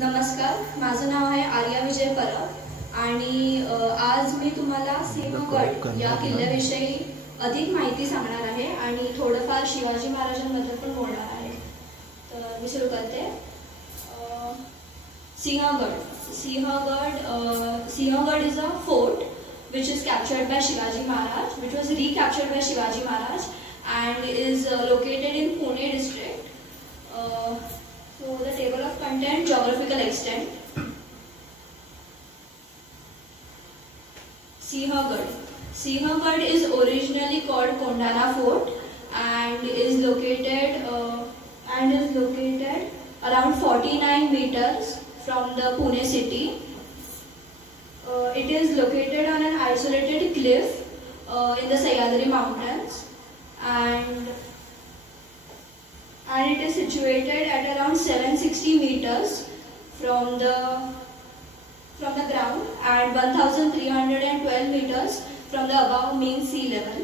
नमस्कार, माझं नाव आहे आर्या विजय परब आणि आज मी तुम्हाला सिंहगड या किल्ल्याविषयी अधिक माहिती सांगणार आहे आणि थोडंफार शिवाजी महाराजांबद्दल पण बोलणार आहे. तर मी सुरू करते. Sinhagad is a fort which is captured by Shivaji Maharaj, which was recaptured by Shivaji Maharaj and is located in Pune district. So the table of content, geographical extent. Sinhagad is originally called Kondana Fort and is located around 49 meters from the Pune city. It is located on an isolated cliff in the Sahyadri mountains and it is situated at around 760 meters from the ground and 1312 meters from the above mean sea level.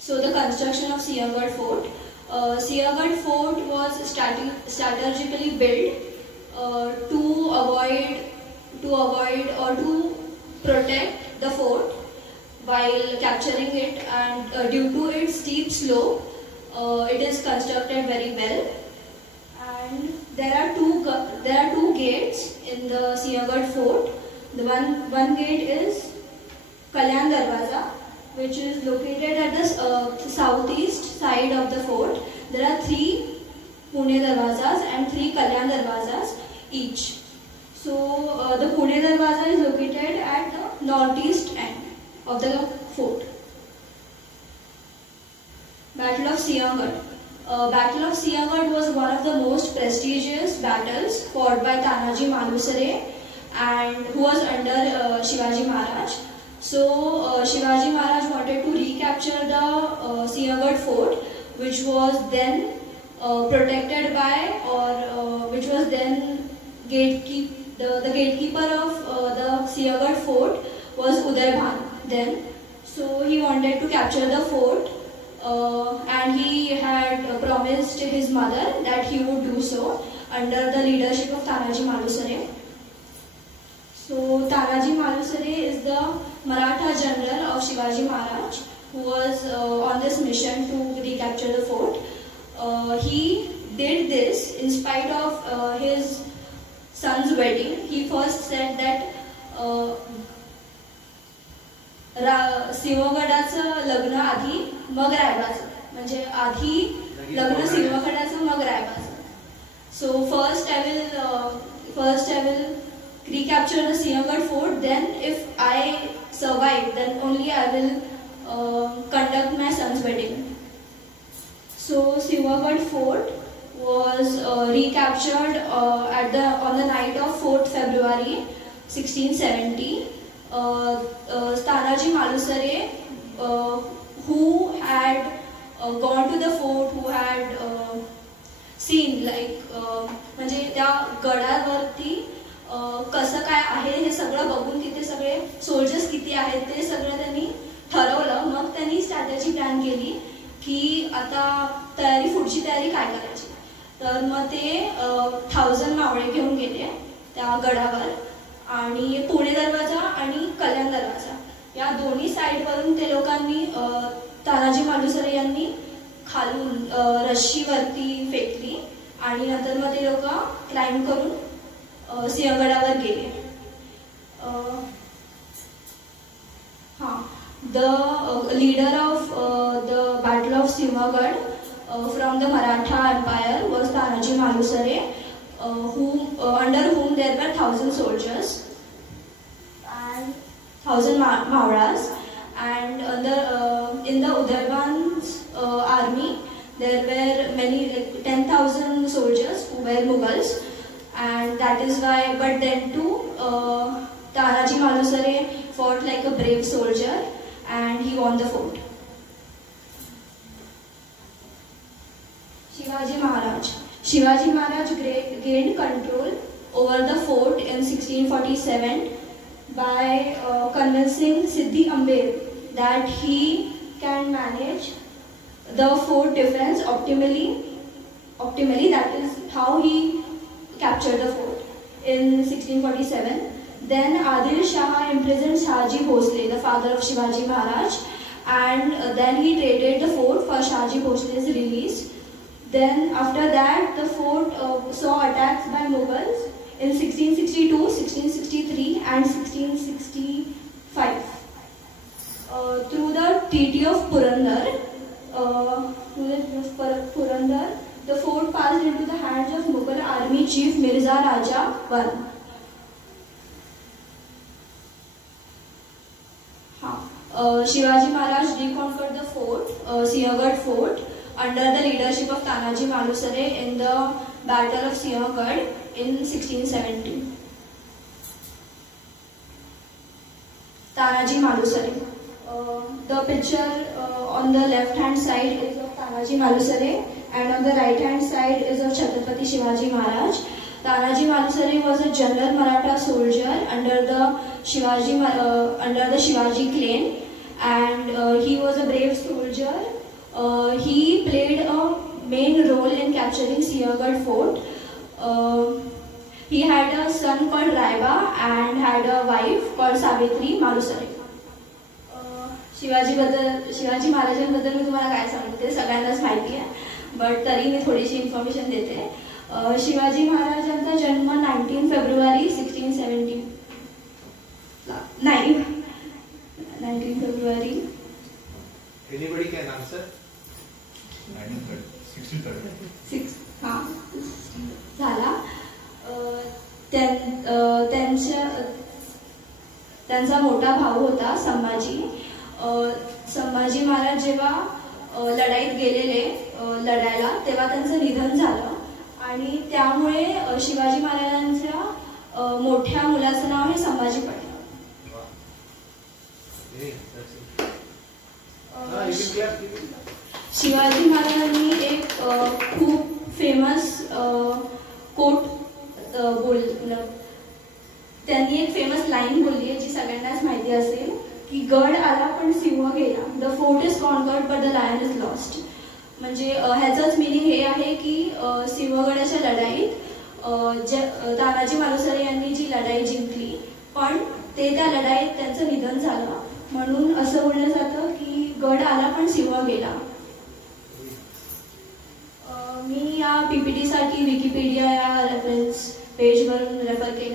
So the construction of Sinhagad Fort. Sinhagad Fort was strategically built to avoid or to protect the fort while capturing it, and due to its steep slope, it is constructed very well. And there are two gates in the Sinhagad Fort. The one gate is Kalyan Darwaza, which is located at the southeast side of the fort. There are 3 Pune Darwazas and 3 Kalyan Darwazas each. So the Pune Darwaza is located at the northeast end of the fort. Battle of Sinhagad. Battle of Sinhagad was one of the most prestigious battles fought by Tanaji Malusare, and who was under Shivaji Maharaj. So Shivaji Maharaj wanted to recapture the Sinhagad fort, which was then protected by, or which was then the gatekeeper of the Sinhagad fort was Udaybhan then. So he wanted to capture the fort and he had promised his mother that he would do so under the leadership of Tanaji Malusare. So Tanaji Malusare is the Maratha general of Shivaji Maharaj who was on this mission to recapture the fort. He did this in spite of his son's wedding. He first said that सिंहगडाचं लग्न आधी मग रायबाचं, म्हणजे आधी लग्न सिंहगडाचं मग रायबाचं. So first I will recapture the Sinhagad fort, then if I survive then only I will conduct my son's wedding. So Sinhagad fort was recaptured on the night of 4th February 1670. Tanaji Malusare, who had gone to the fort, who had seen म्हणजे त्या गडावरती कसं काय आहे हे सगळं बघून, तिथे सगळे soldiers किती आहेत ते सगळं त्यांनी ठरवलं. मग त्यांनी स्ट्रॅटेजी प्लॅन केली की आता पुढची तयारी काय करायची. तर मग ते 1000 मावळे घेऊन गेले त्या गडावर आणि पुणे दरवाजा आणि कल्याण दरवाजा या दोन्ही साईडवरून ते लोकांनी तानाजी मालुसरे यांनी खालून रश्शीवरती फेकली आणि नंतर मग ते लोक क्लाइंब करून सिंहगडावर गेले. The leader of the Battle of Sinhagad from the Maratha Empire was Tanaji Malusare, under whom there were 1000 soldiers and 1000 Mauras, and in the Udaybhan's army there were many 10,000 soldiers who were Mughals, and that is why. But then too, Tanaji Malusare fought like a brave soldier and he won the fort. Shivaji Maharaj gained control over the fort in 1647 by convincing Siddhi Amber that he can manage the fort defense optimally optimally. That is how he captured the fort in 1647. Then Adil Shah imprisoned Shahaji Bhosle, the father of Shivaji Maharaj, and then he traded the fort for Shahaji Bhosle's release. Then after that, the fort saw attacks by Mughals in 1662, 1663 and 1665. Through the Treaty of Purandar, the fort passed into the hands of Mughal army chief Mirza Raja I. Shivaji Maharaj reconquered the fort, Siaghad Fort, under the leadership of Tanaji Malusare in the Battle of Siaghad in 1670. Tanaji Malusare. The picture on the left hand side is of Tanaji Malusare, and on the right hand side is of Chhatrapati Shivaji Maharaj. Tanaji Malusare was a general Maratha soldier under the Shivaji clan, and he was a brave soldier. He played a main role in capturing Siaghad Fort. He had a son called Raiba and had a wife called Savitri Malusare. Shivaji महाराजांबद्दल मी तुम्हाला काय सांगते, सगळ्यांनाच माहिती आहे, but तरी मी थोडीशी information देते. शिवाजी महाराजांचा जन्म 19 February 1670. 19 February. Anybody can answer? 1963. हां झाला. त्यांचा मोठा भाऊ होता संभाजी. संभाजी महाराज जेव्हा लढाईत गेलेले लढायला, तेव्हा त्यांचं निधन झालं, आणि त्यामुळे शिवाजी महाराजांच्या मोठ्या मुलाचं नाव हे संभाजी पडलं. शिवाजी महाराजांनी एक खूप फेमस कोट त्यांनी एक फेमस लाईन बोलली आहे जी सगळ्यांनाच माहिती असेल, की गड आला पण सिंह गेला. The fort is conquered but the lion is lost. म्हणजे ह्याचंच मिनिंग हे आहे की सिंहगडाच्या लढाईत तानाजी मालुसरे यांनी जी लढाई जिंकली, पण त्या लढाईत त्यांचं निधन झालं, म्हणून असं बोललं जातं की गड आला पण सिंह गेला. मी या PPT साठी विकिपीडिया या रेफरन्स पेजवरून रेफर केलं.